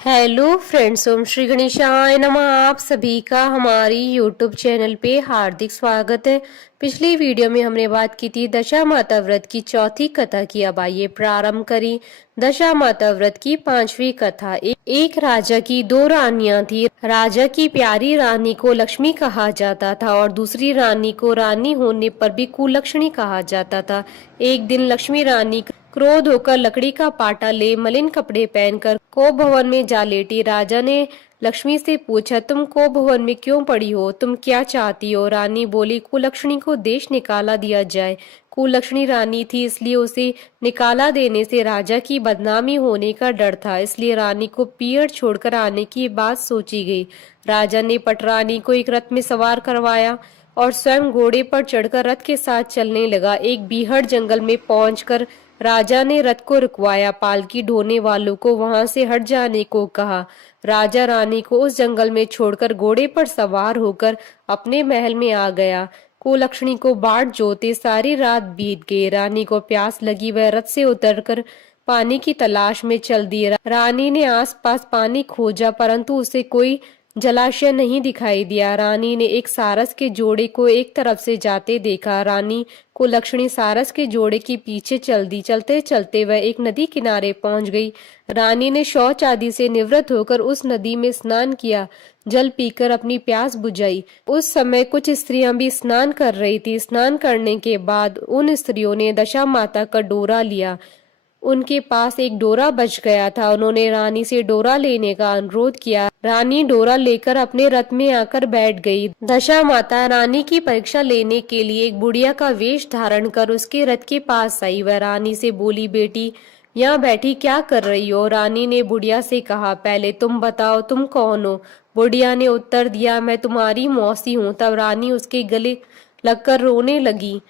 Hello friends, ओम श्री गणेशाय नमः। आप सभी का हमारी यूट्यूब चैनल पे हार्दिक स्वागत है। पिछली वीडियो में हमने बात की थी दशा माता व्रत की चौथी कथा की। अब आइए प्रारंभ करें दशा माता व्रत की पांचवी कथा। एक राजा की दो रानियां थी। राजा की प्यारी रानी को लक्ष्मी कहा जाता था और दूसरी रानी को रानी होने पर भी कुलक्षणी कहा जाता था। एक दिन लक्ष्मी रानी क्रोध होकर लकड़ी का पाटा ले मलिन कपड़े पहनकर को भवन में जा लेटी। राजा ने लक्ष्मी से पूछा, तुम को भवन में क्यों पड़ी हो? तुम क्या चाहती हो? रानी बोली, कुलक्षणी को देश निकाला दिया जाए। कुलक्षणी रानी थी, इसलिए उसे निकाला देने से राजा की बदनामी होने का डर था, इसलिए रानी को पीहर छोड़कर आने की बात सोची गई। राजा ने पटरानी को एक रथ में सवार करवाया और स्वयं घोड़े पर चढ़कर रथ के साथ चलने लगा। एक बीहड़ जंगल में पहुंचकर राजा ने रथ को रुकवाया। पालकी ढोने वालों को वहां से हट जाने को कहा। राजा रानी को उस जंगल में छोड़कर घोड़े पर सवार होकर अपने महल में आ गया। कुलक्षणी को बाट जोते सारी रात बीत गई। रानी को प्यास लगी, वह रथ से उतरकर पानी की तलाश में चल दी। रानी ने आसपास पानी खोजा परंतु उसे कोई जलाशय नहीं दिखाई दिया। रानी ने एक सारस के जोड़े को एक तरफ से जाते देखा। रानी कुलक्षणी सारस के जोड़े के पीछे चल दी। चलते चलते वह एक नदी किनारे पहुंच गई। रानी ने शौच आदि से निवृत्त होकर उस नदी में स्नान किया, जल पीकर अपनी प्यास बुझाई। उस समय कुछ स्त्रियां भी स्नान कर रही थी। स्नान करने के बाद उन स्त्रियों ने दशा माता का डोरा लिया। उनके पास एक डोरा बच गया था। उन्होंने रानी से डोरा लेने का अनुरोध किया। रानी डोरा लेकर अपने रथ में आकर बैठ गई। दशा माता रानी की परीक्षा लेने के लिए एक बुढ़िया का वेश धारण कर उसके रथ के पास आई। वह रानी से बोली, बेटी यहाँ बैठी क्या कर रही हो? रानी ने बुढ़िया से कहा, पहले तुम बताओ तुम कौन हो? बुढ़िया ने उत्तर दिया, मैं तुम्हारी मौसी हूँ। तब रानी उसके गले लगकर रोने लगी।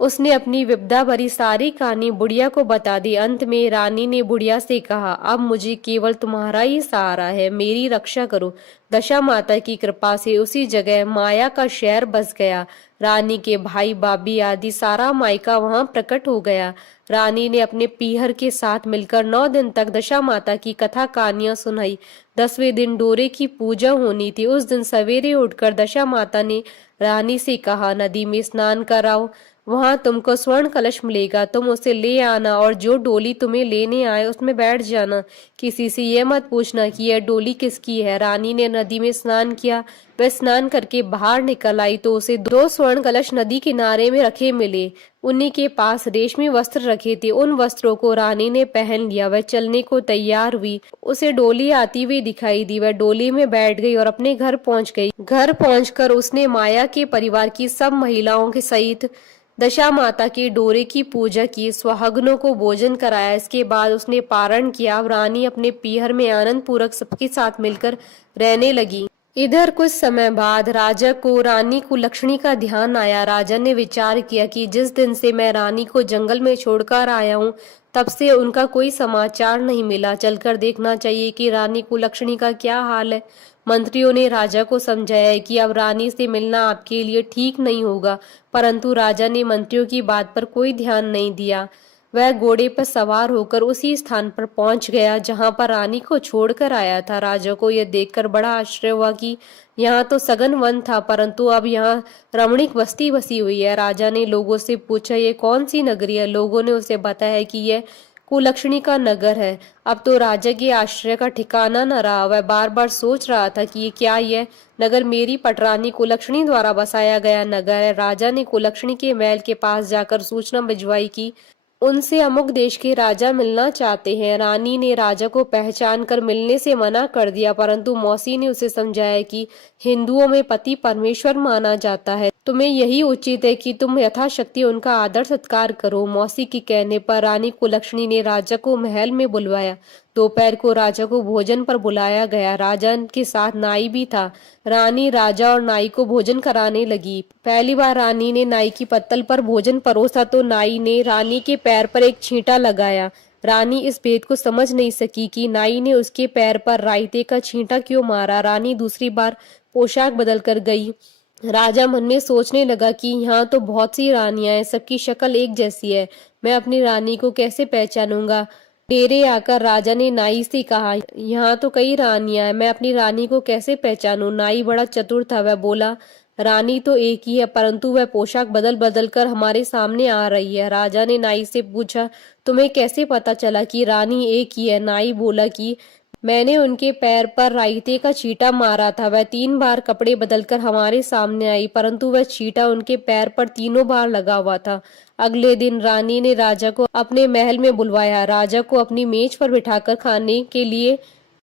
उसने अपनी विपदा भरी सारी कहानी बुढ़िया को बता दी। अंत में रानी ने बुढ़िया से कहा, अब मुझे केवल तुम्हारा ही सहारा है, मेरी रक्षा करो। दशा माता की कृपा से उसी जगह माया का शहर बस गया। रानी के भाई भाभी आदि सारा मायका वहां प्रकट हो गया। रानी ने अपने पीहर के साथ मिलकर 9 दिन तक दशा माता की कथा कहानियां सुनाई। 10वें दिन डोरे की पूजा होनी थी। उस दिन सवेरे उठकर दशा माता ने रानी से कहा, नदी में स्नान कराओ, वहां तुमको स्वर्ण कलश मिलेगा, तुम उसे ले आना और जो डोली तुम्हें लेने आए उसमें बैठ जाना। किसी से यह मत पूछना कि यह डोली किसकी है। रानी ने नदी में स्नान किया। वह स्नान करके बाहर निकल आई तो उसे 2 स्वर्ण कलश नदी किनारे में रखे मिले। उन्हीं के पास रेशमी वस्त्र रखे थे। उन वस्त्रों को रानी ने पहन लिया। वह चलने को तैयार हुई। उसे डोली आती हुई दिखाई दी। वह डोली में बैठ गई और अपने घर पहुंच गई। घर पहुंचकर उसने माया के परिवार की सब महिलाओं के सहित दशा माता के डोरे की पूजा की, सुहागनों को भोजन कराया। इसके बाद उसने पारण किया। अब रानी अपने पीहर में आनंद पूर्वक सबके साथ मिलकर रहने लगी। इधर कुछ समय बाद राजा को रानी कुलक्षणी का ध्यान आया। राजा ने विचार किया कि जिस दिन से मैं रानी को जंगल में छोड़कर आया हूँ तब से उनका कोई समाचार नहीं मिला। चलकर देखना चाहिए कि रानी कुलक्षणी का क्या हाल है। मंत्रियों ने राजा को समझाया कि अब रानी से मिलना आपके लिए ठीक नहीं होगा, परंतु राजा ने मंत्रियों की बात पर कोई ध्यान नहीं दिया। वह घोड़े पर सवार होकर उसी स्थान पर पहुंच गया जहां पर रानी को छोड़कर आया था। राजा को यह देखकर बड़ा आश्चर्य हुआ कि यहाँ तो सघन वन था परंतु अब यहाँ रमणीक बस्ती बसी हुई है। राजा ने लोगों से पूछा, ये कौन सी नगरी है? लोगों ने उसे बताया कि यह कुलक्षणी का नगर है। अब तो राजा के आश्चर्य का ठिकाना न रहा। वह बार बार सोच रहा था कि ये क्या, यह नगर मेरी पटरानी कुलक्षणी द्वारा बसाया गया नगर है। राजा ने कुलक्षणी के महल के पास जाकर सूचना भिजवाई कि उनसे अमुक देश के राजा मिलना चाहते हैं। रानी ने राजा को पहचान कर मिलने से मना कर दिया, परंतु मौसी ने उसे समझाया कि हिंदुओं में पति परमेश्वर माना जाता है, तुम्हें यही उचित है कि तुम यथाशक्ति उनका आदर सत्कार करो। मौसी के कहने पर रानी कुलक्षणी ने राजा को महल में बुलवाया। दोपहर को राजा को भोजन पर बुलाया गया। राजा के साथ नाई भी था। रानी राजा और नाई को भोजन कराने लगी। पहली बार रानी ने नाई की पत्तल पर भोजन परोसा तो नाई ने रानी के पैर पर एक छींटा लगाया। रानी इस भेद को समझ नहीं सकी कि नाई ने उसके पैर पर रायते का छींटा क्यों मारा। रानी दूसरी बार पोशाक बदल कर गई। राजा मन में सोचने लगा कि यहाँ तो बहुत सी रानियां हैं, सबकी शक्ल एक जैसी है, मैं अपनी रानी को कैसे पहचानूंगा। डेरे आकर राजा ने नाई से कहा, यहाँ तो कई रानियां हैं, मैं अपनी रानी को कैसे पहचानूं। नाई बड़ा चतुर था, वह बोला, रानी तो एक ही है, परंतु वह पोशाक बदल बदल कर हमारे सामने आ रही है। राजा ने नाई से पूछा, तुम्हें कैसे पता चला कि रानी एक ही है। नाई बोला कि मैंने उनके पैर पर रायते का छींटा मारा था, वह 3 बार कपड़े बदलकर हमारे सामने आई, परंतु वह छींटा उनके पैर पर तीनों बार लगा हुआ था। अगले दिन रानी ने राजा को अपने महल में बुलवाया, राजा को अपनी मेज पर बिठाकर खाने के लिए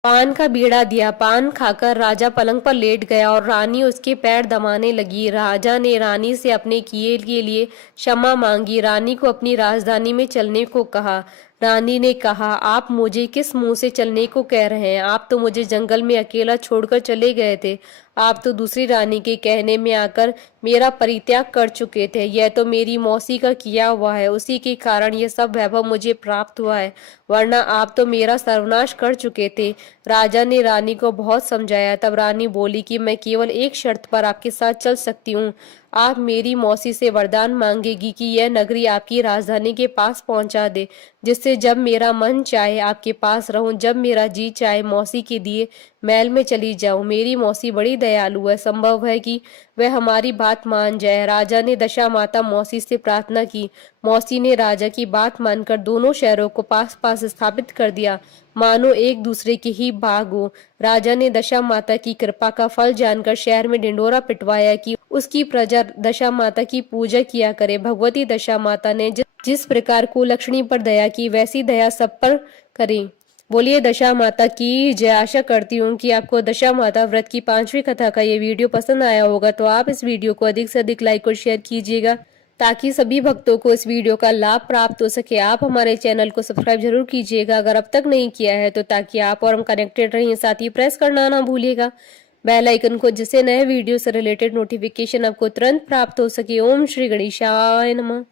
पान का बीड़ा दिया। पान खाकर राजा पलंग पर लेट गया और रानी उसके पैर दबाने लगी। राजा ने रानी से अपने किए के लिए क्षमा मांगी, रानी को अपनी राजधानी में चलने को कहा। रानी ने कहा, आप मुझे किस मुंह से चलने को कह रहे हैं? आप तो मुझे जंगल में अकेला छोड़कर चले गए थे। आप तो दूसरी रानी के कहने में आकर मेरा परित्याग कर चुके थे। यह तो मेरी मौसी का किया हुआ है, उसी के कारण यह सब वैभव मुझे प्राप्त हुआ है, वरना आप तो मेरा सर्वनाश कर चुके थे। राजा ने रानी को बहुत समझाया, तब रानी बोली कि मैं केवल एक शर्त पर आपके साथ चल सकती हूँ। आप मेरी मौसी से वरदान मांगेगी कि यह नगरी आपकी राजधानी के पास पहुंचा दे, जिससे जब मेरा मन चाहे आपके पास रहूं, जब मेरा जी चाहे मौसी के दिए महल में चली जाऊं। मेरी मौसी बड़ी दयालु है, संभव है कि वह हमारी बात मान जाए। राजा ने दशा माता मौसी से प्रार्थना की। मौसी ने राजा की बात मानकर दोनों शहरों को पास पास स्थापित कर दिया, मानो एक दूसरे के ही भाग हो। राजा ने दशा माता की कृपा का फल जानकर शहर में ढिंडोरा पिटवाया कि उसकी प्रजा दशा माता की पूजा किया करे। भगवती दशा माता ने जिस प्रकार कुलक्षणी पर दया की, वैसी दया सब पर करें। बोलिए दशा माता की जय। आशा करती हूँ कि आपको दशा माता व्रत की 5वीं कथा का ये वीडियो पसंद आया होगा, तो आप इस वीडियो को अधिक से अधिक लाइक और शेयर कीजिएगा, ताकि सभी भक्तों को इस वीडियो का लाभ प्राप्त हो सके। आप हमारे चैनल को सब्सक्राइब जरूर कीजिएगा अगर अब तक नहीं किया है तो, ताकि आप और हम कनेक्टेड रहें। साथ ही प्रेस करना ना भूलिएगा बेल आइकन को, जिससे नए वीडियो से रिलेटेड नोटिफिकेशन आपको तुरंत प्राप्त हो सके। ओम श्री गणेशाय नमः।